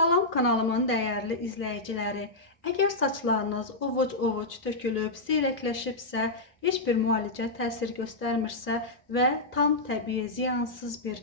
Salam kanalımın dəyərli izləyiciləri. Əgər saçlarınız ovuc-ovuc tökülüb, seyrəkləşibsə, heç bir müalicə təsir göstərmirsə və tam təbii, ziyansız bir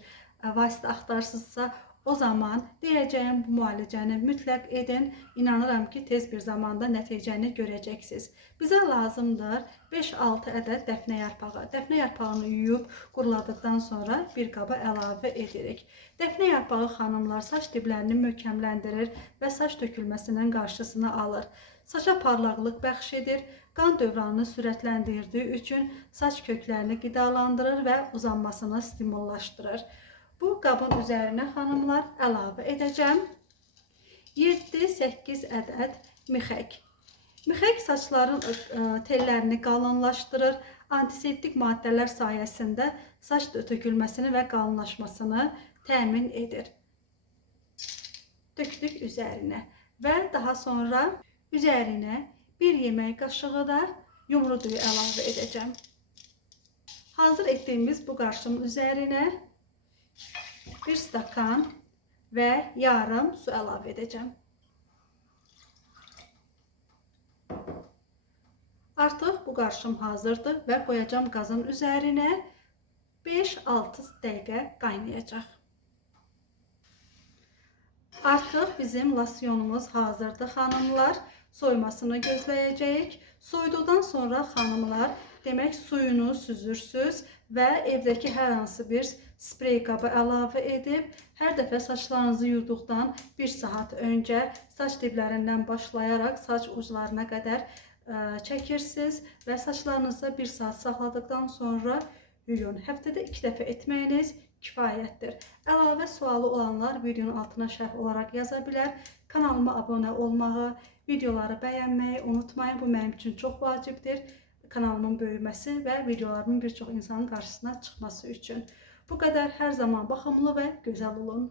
vasitə axtarırsınızsa, o zaman deyəcəyim bu müalicəni mütləq edin. İnanıram ki, tez bir zamanda nəticəni görəcəksiniz. Bizə lazımdır 5-6 ədəd dəfnə yarpağı. Dəfnə yarpağını yuyub, quruladıqdan sonra bir qaba əlavə edirik. Dəfnə yarpağı xanımlar saç diblərini möhkəmləndirir və saç tökülməsinin qarşısını alır. Saça parlaqlıq bəxş edir, qan dövranını sürətləndirdiyi üçün saç köklərini qidalandırır və uzanmasını stimullaşdırır. Bu qabın üzərinə xanımlar əlavə edəcəm 7-8 ədəd mixək. Mixək saçların tellərini qalınlaşdırır, antiseptik maddələr sayəsində saç tökülməsini və qalınlaşmasını təmin edir. Döktük üzərinə və daha sonra üzərinə bir yemək qaşığı da yumru düyü əlavə edəcəm. Hazır etdiyimiz bu qarışımın üzərinə bir stakan və yarım su əlavə edəcəm. Artıq bu qarışım hazırdır və qoyacağım qazın üzərinə 5-6 dəqiqə qaynayacaq. Artıq bizim losyonumuz hazırdır xanımlar. Soymasını gözləyəcəyik. Soyduqdan sonra xanımlar demək suyunu süzürsünüz və evdəki hər hansı bir sprey qabı əlavə edib hər dəfə saçlarınızı yuyduqdan 1 saat öncə saç diblərindən başlayaraq saç uclarına qədər çəkirsiniz və saçlarınızda 1 saat saxladıqdan sonra yuyun. Həftədə 2 dəfə etməyiniz kifayətdir. Əlavə sualı olanlar videonun altına şərh olaraq yaza bilər. Kanalıma abunə olmağı, videoları bəyənməyi unutmayın. Bu mənim üçün çox vacibdir. Kanalımın böyüməsi və videolarımın bir çox insanın qarşısına çıxması üçün. Bu qədər hər zaman baxımlı və gözəl olun.